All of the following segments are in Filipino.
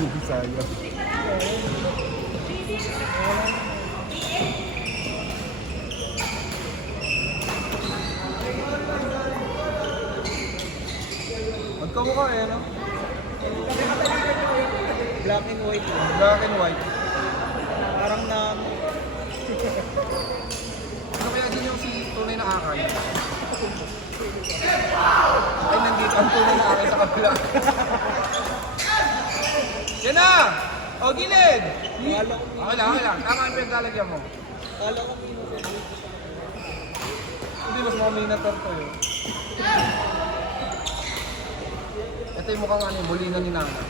Bisaya. Magkamukha eh, no? Black and white. Black and white. Parang na... Ano kaya din yung si tunay na akay? Ay, nandito ang tunay na akay sa kabila. Yan na! O, gilid! Okay lang. Tama ang pinaglalagyan mo. Kala ko may Hindi, mas maminatar to yun. Ito yung mukhang ano, bulina ni Nana.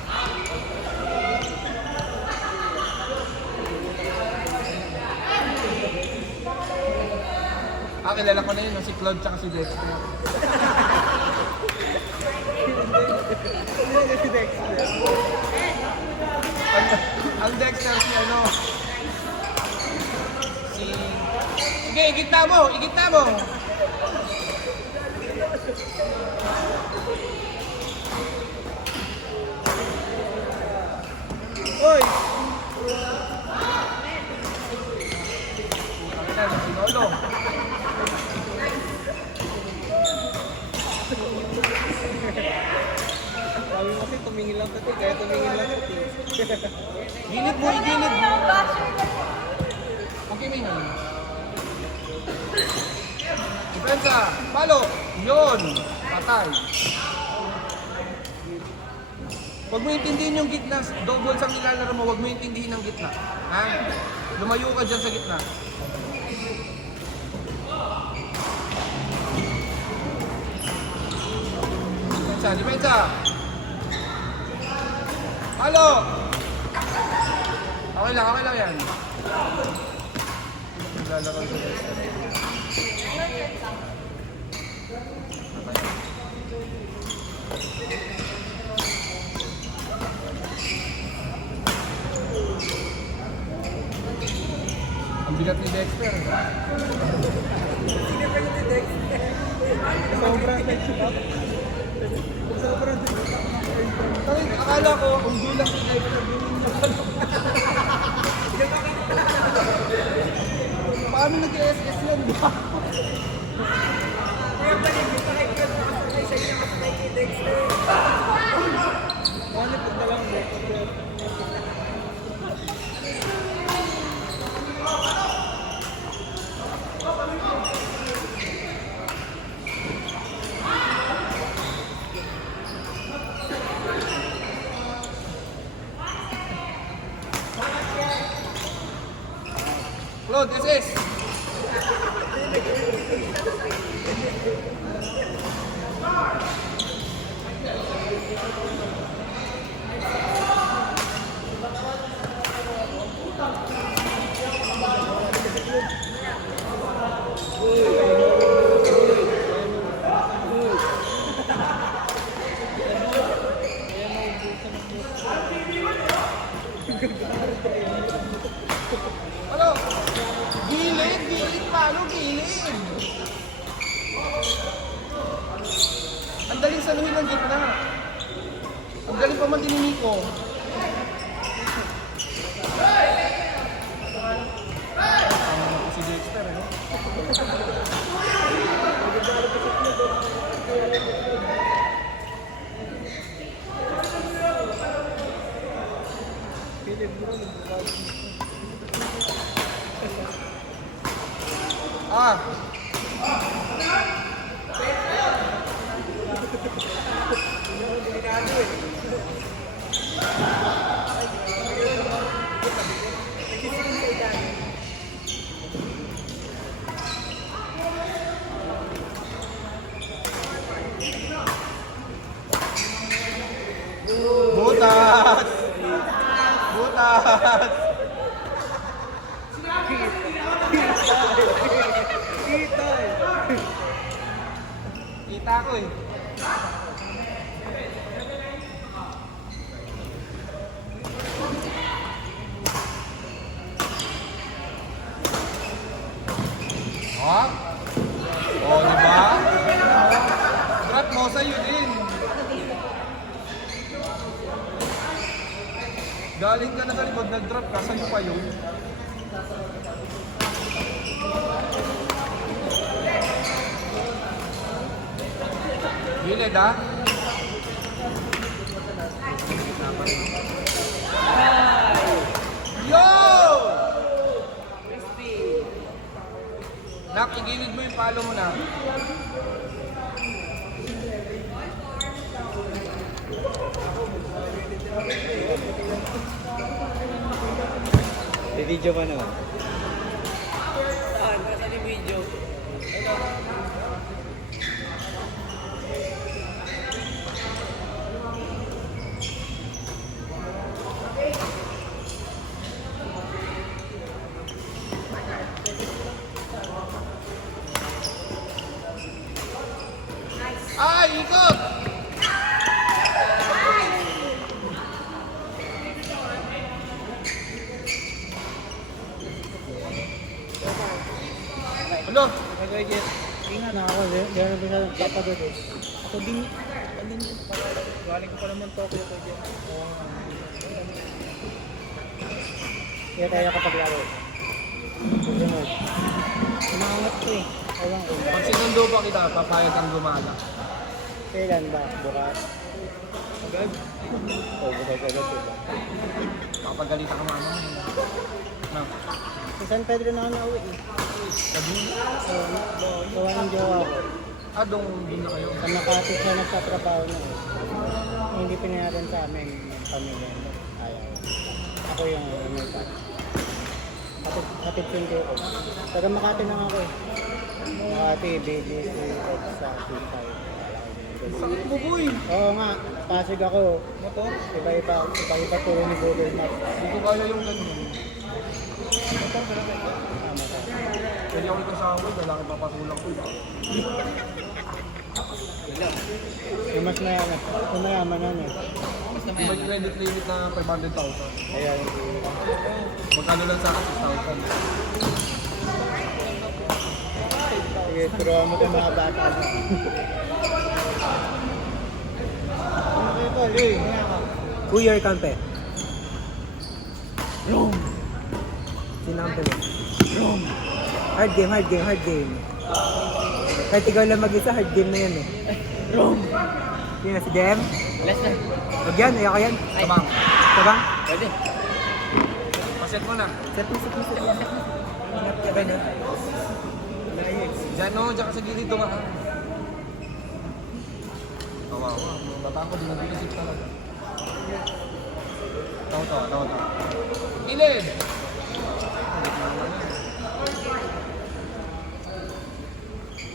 Kilala ko na yun, si Claude tsaka si Dexter. si Dexter. Ang Dexter si ano? Sige, igitna mo! Oy! Pakita niyo si Lolo. Sabi mo kasi tumingin lang kasi, kaya tumingin lang kasi. Gilid mo, igilid mo. Okay, may nang. Depensa, palo. Yun, patay. Huwag mo intindihin yung gitna. Double ang nilalaro mo, huwag mo intindihin ang gitna. Ha? Lumayo ka dyan sa gitna. Depensa. Halo! Okay lang yan. Lalakad ko. Ang bigat ni Dexter. Sobrang nag-shop. Sobrang Akala ko, kung gulang ni Dexter, paano nag-SS yan ba? Ano pag na lang mo? Claude, SS! Ano? Gilid palo, gilid. Ang daling saluhin ng gitna. Ang daling pa man dininiko. Si Dexter, eh. Butas! Butas! Kita ko eh. Oh? Oh, diba? Strat mo sa'yo din. Galing ka na sa likod, nag-drop ka, sa'yo pa yun. Gilid ha? Yo! Nak, igilid mo yung palo mo na. Video pa naman. Ay, ikot! Ano? Ingat na ako, meron ba siya papagod eh. Ako din, galing ko pa naman Tokyo ko dyan. Kaya tayo kapag laro. Susunod. Umangat ko eh. Ewan ko. Pag sinundo pa kita, papayag kang gumala. Kailan ba? Bukas? Agad? Oo, bukas agad diba? Kapagalitan ka mama mo. Na, Sa San Pedro na ako nauwi eh. sabi mo, So, gawa ng jowa ko. dong din na kayo. Sa Makati siya nagtatrabaho na eh. Hindi pinayaran sa amin yung pamilya. Ayaw. Ako yung may kapit sundo ko. Taga Makati lang ako eh. Makati, BGC, sa T5. Sakit mo boy! Oo nga, Pasig ako. Motor? Iba-iba turo ni Google Maps. Hindi ko kaya yung ganyan. Tama ka. Pwede ako ito sa akin, lalaki papasulang ko. Yung mas mayaman. Yung mayaman yan eh. May credit limit na 500,000. Ayan. Magkano lang sa akin, 6,000. Sige, turuan mo itong mga bata. Ano kayo tol? Who your kampe? Rome! Sinampe mo? Rome! Hard game, hard game, hard game. Kahit ikaw lang mag-isa, hard game na yan eh. Rome! Yun na si Jem? Last na. Huwag yan, ayoko yan. Tabang. Sabang? Pwede. Paset mo na. Set mo. Ingat ka ba na? Diyan no, diyan ka sa gilid dumaan. Kawawa. Bata ko, di nag-iisip talaga. Tawa. Ilid!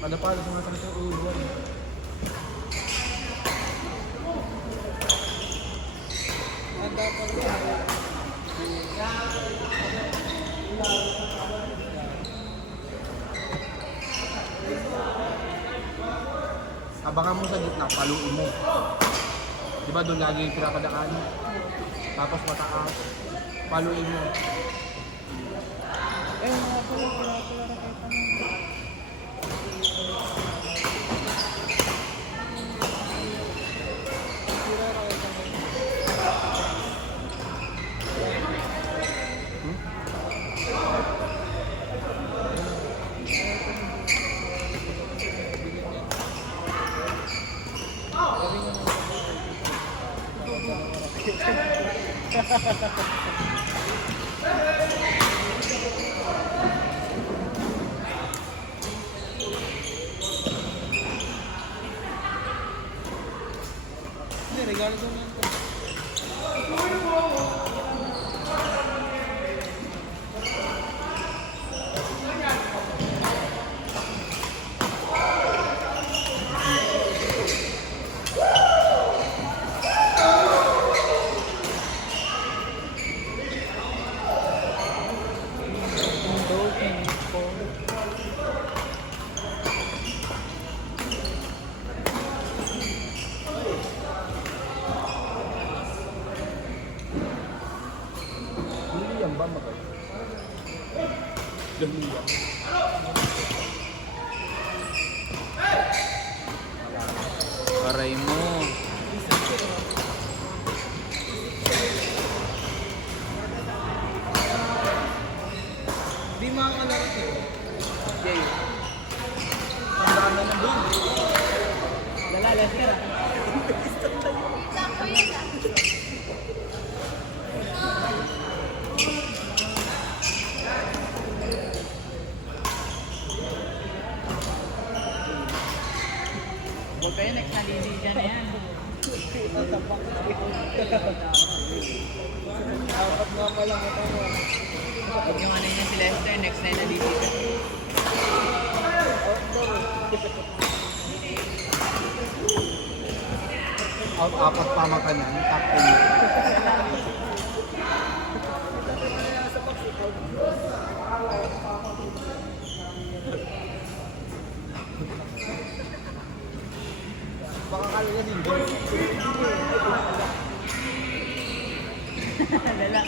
Kada pala sumasakit yung ulo. Abangan mo sa gitna, paluin mo. Di ba doon lagi yung pinapadaan? Tapos mataas, paluin mo. Regalo ko na. Yan ba magay? Ganun ba? Aray mo. yung mga kalaro ko. Okay. Ang dami na doon. Lalalas ka na. Huwag kayo nagsalili dyan yan. Dapat nga pala ko ito. Huwag yung ano yun si Lester, next na nalili ka. Apat pa makanan, top 10. Baka kala yan hindi. Lala.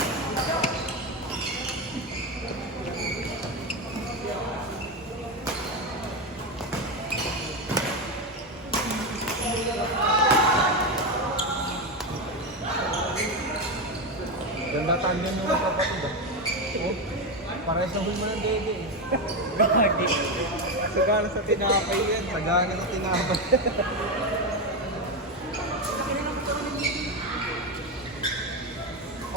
Ganda tandem yung kapatid ah. Oh, parehas na hulma ng dede eh. Gagi. Sagana sa tinapay yan. Sagana sa tinapay.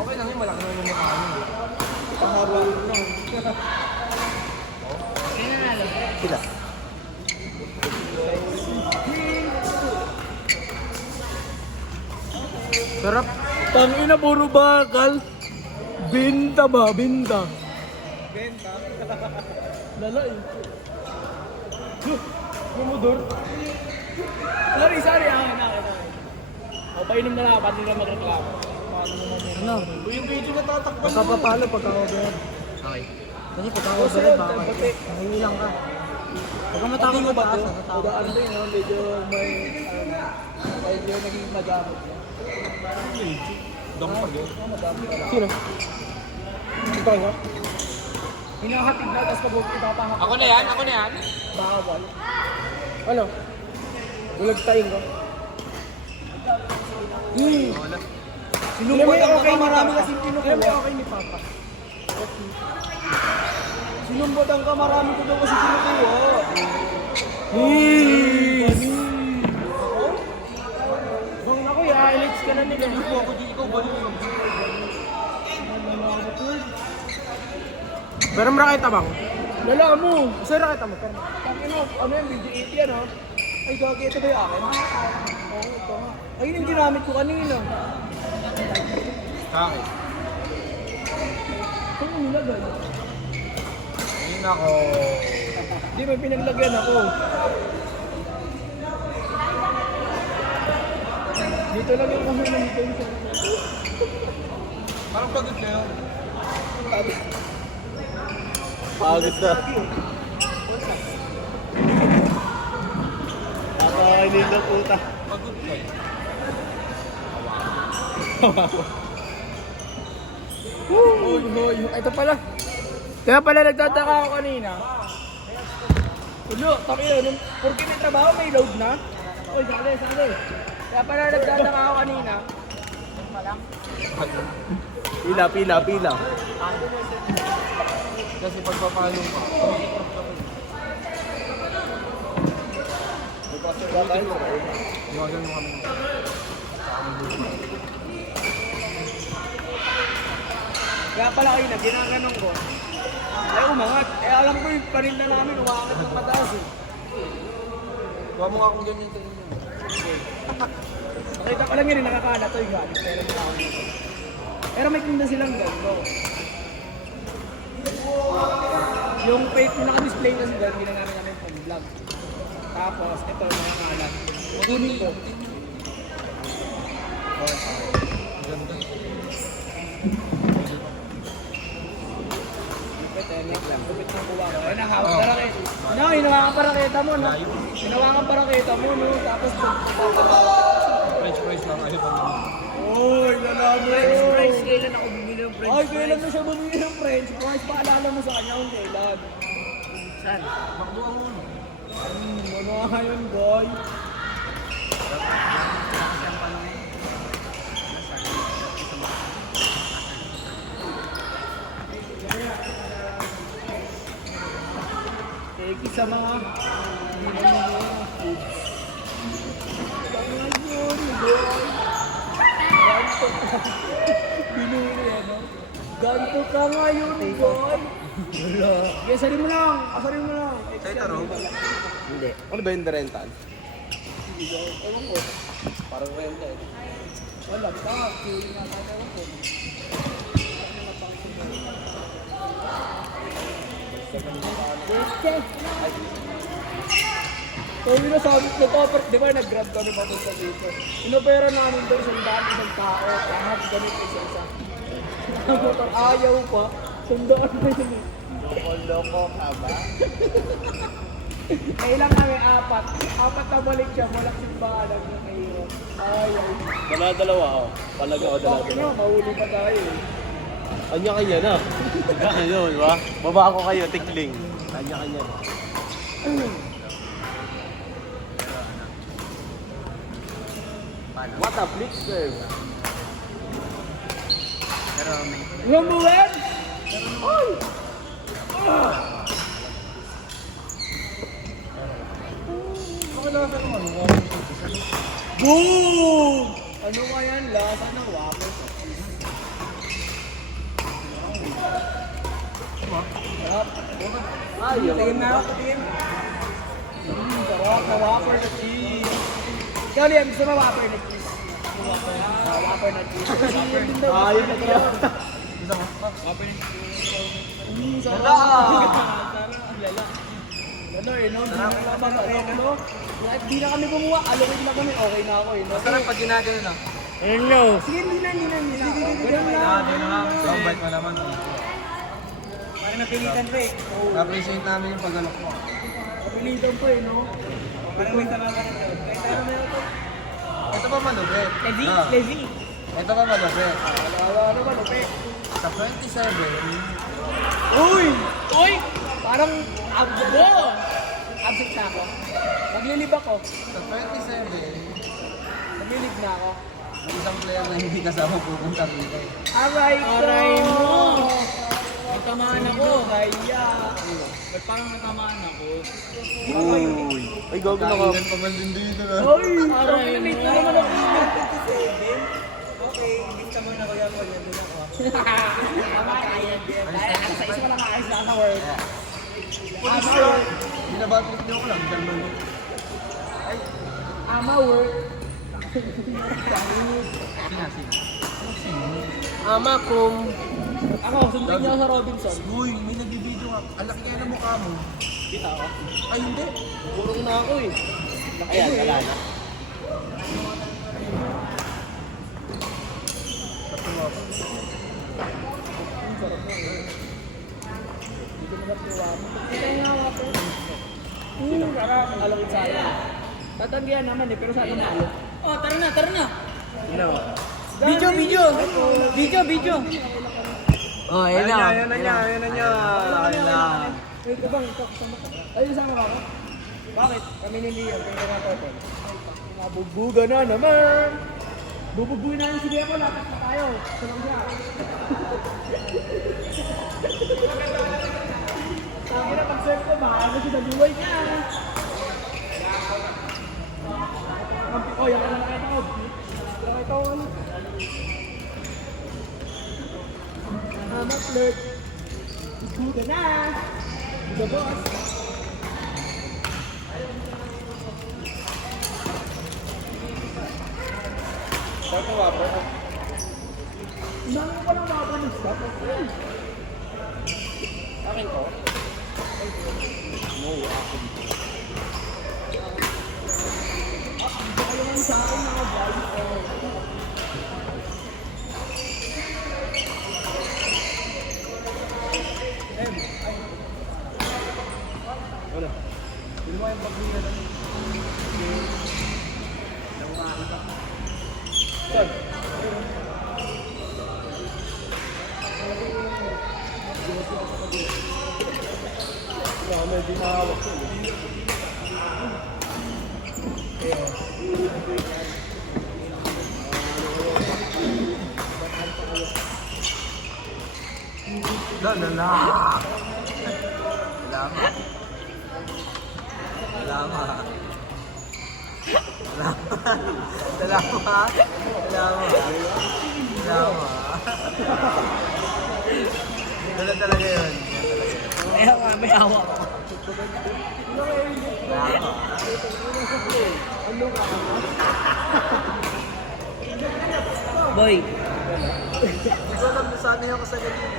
Okay lang yun, malaki na yung mukha nyo. Pahaba na. Sino nanalo? Sila. Sarap. Tangina, puro bakal. Binta ba? Binta. Benta. Lala eh. Lumudor. Sorry. Nakita. O, painom na lang. Paano nila magreklamo? Ano? Yung video na tatakpan Baka papalo pagka-over. Okay. Kasi pagka-over baka nangilang ka. Huwag kang matakot na taas. Ano din, no? Medyo may, medyo naging magamit. Dampag yun. Sino? Ikaw nga? Hinahatid na, tapos pag ipapahak. Ako na yan, ako na yan. Bawal. Ano? Bulag taing ko. Wala. Sinumbot ang okay marami kasi pinukuha. May okay ni Papa. Sinumbot ang marami ko daw kasi pinukuha. Bang ako, i-highlights ka na nila. Ako di ikaw balik. Pero raketa bang? Dala mo. Kasi raketa mo. Ano yan, video 80 yan ha? Ay, gagi, ito ba yung akin? Oo, ito nga. Ayun yung ginamit ko kanina. Bakit? Ito yung nilagay. Ayun ako. Hindi, may pinaglagyan ako. Dito lang yung kami nandito yung sa... Parang pagod na yun. Pagod na. Nakakainin na puta. Pagod ka eh. Hoy. Ito pala. Kaya pala nagtataka ako kanina. Ulo, takyo. Porque may trabaho, may load na. Oy, sali. Kaya pala nagtataka ako kanina. Pila. Kasi pagpapalong ka. Iwagan mo kami. Kaya pala kayo na, ginaganong ko. Ay umangat. Alam ko yung parinda namin, umangat ng mataas eh. Huwag mo nga akong ganyan sa inyo. Nakita ko lang yun, nakakala to yung galing. Pero may tinda silang gando. Yung fake yung naka-display kasi doon, ginagawa namin pang vlog. Tapos, ito, nakakalat. Kunin ko. Ganda. Kupit ng kuha ko. Ay, nakahawak na raketa. No, hinawakan pa raketa mo, no? Hinawakan pa raketa mo, no? Tapos, French fries lang. Ayaw pa naman. oy, lalaman. French, kailan ako bumili ng French Ay, kailan mo siya bumili ng French fries? Paalala mo sa kanya kung kailan. Saan? Makbuhan mo. Ano nga yun, boy? Isa mga binuli ano? Ganto ka ngayon, boy! Wala. Okay, asarin mo lang! Asarin mo lang! Sa'yo taro? Hindi. Ano ba yung rental? Ewan ko. Parang renta eh. Wala, baka. Kaya nga ewan ko. So yun na sabi, nag-offer, di ba nag-grab kami papunta dito. Inopera namin doon isang tao, lahat ganit isa-isa. Ang motor ayaw pa, sundaan na yun eh. Loko ka ba? Kailang kami apat na balik siya, walang simbahan ng kayo. Ayaw. Dala-dalawa ako. Palaga ako Bakit dala-dalawa. na, mahuli pa tayo eh. Kanya-kanya na. Kanya-kanya, di ba? Baba ako kayo, tikling. Kanya-kanya na. What a flick serve. Pero may... Lumulan! Ay! Boom! Ano nga yan? Lasa ng waffle. Sarap. Ayaw. Tingin na ako, tingin. Sarap na waffle na cheese. Ikaw Liam, gusto mo waffle na cheese? Waffle na cheese. Ayaw na talaga. Ano eh, no? Ano? Kahit di na kami gumawa, allocate na kami, okay na ako eh. No? Masarap pag ginagano na. Ayun no. Sige, hindi na. Soundbite mo naman. Parang napilitan pa eh. Appreciate namin yung paggalok mo. Napilitan pa eh, no? Parang may tama ka na. Kahit ano na ito. Ito pa malupit. Levi? Ah. Levi? Ito pa malupit. Ano ba, Lope? Sa 27, Uy! Uy! Parang abdo! Absent na ako. Maglilib ako. sa 27, Maglilib na ako. may isang player na hindi kasama pupunta rito. Aray ko! Aray mo! May tamaan ako. Kaya. Ba't parang natamaan ako? Uy. Ay, gago na ka. Kainan pa man din dito na. Uy! Aray mo. Late na naman ako. Okay, hindi ka muna kuya ko. Yan din ako. Tama, kaya. Dahil ako sa isa lang ayos na sa work. Binabatrip niyo ko lang. Dalman mo. Ama work. Sina. Ama kong. Ako, sundin niyo ako sa Robinson. Uy, may nagbibideo ka. Ang laki kaya ng mukha mo. Kita ako. Ay, hindi. Purong na ako eh. Ayan, wala na. Sarap. Alawin sa akin. Tatanggihan naman eh, pero sa akin nalo. Oh, tara na, tara na. Ano? Video. Oh, ayun na. Ayun na niya. Ayun na. Wait, bang, kasama ka? Ayun, sama ka ba? Bakit? Kami ni Leo, kaya nga to. Mabubuga na naman! Bububuin na yung sige ako, lapat na tayo. Sarang siya. Sabi na pag-serve ko, baka siya sa buhay niya. Oh, yan ka lang nakita ko. Nakita ko ano. Mama flirt. Bubuga na! The boss. Saan ko wapo? Inaano ko lang mga panis-stop. Akin to? No, akin. Hindi ko naman sa akin mga guys. Wala. Hindi mo yung pag-uwi na. Saan? Medyo mahawak ko. Lala. Salamat. Salamat. Salamat. Gano'n talaga yun. Kaya nga, may hawak ko. Boy, Hindi ko alam na sana yung kasagot yun.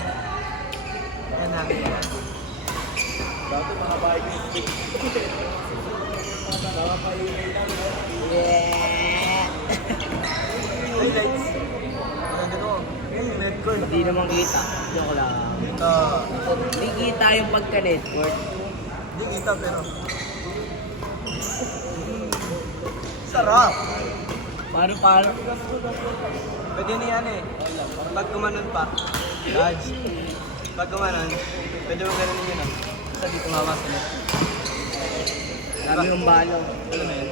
Yan namin yan. Highlights. Ano ko? Network. hindi naman kita. Joke lang. Ito. Hindi kita yung pagka-network. Hindi kita pero. Sarap. Paano? Pwede na yan eh. Pag gumanon pa. Dodge. Pag gumanon, pwede mo ganun yun ah. Basta dito mawas ulit. Dami yung balo. Alam mo yun?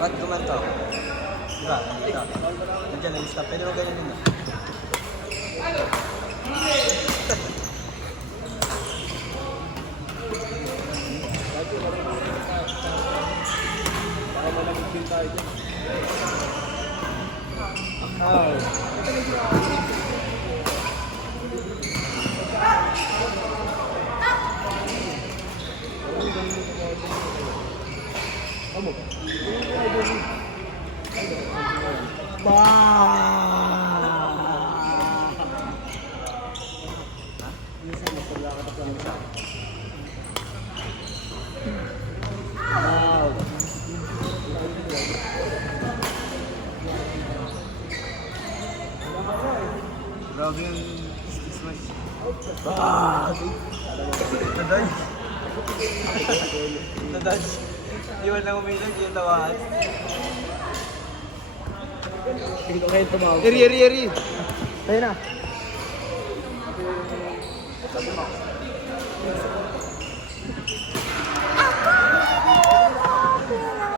Pag gumanto. Diba? Dito. Nandiyan na yung stop. Pwede mo ganun yun ah. Wow. Grabe yung sticks mo. Nadodge. Nadodge. Iwan lang umilag yung tawahan. Hindi ko kayo tumawag. Eri. Ayun na.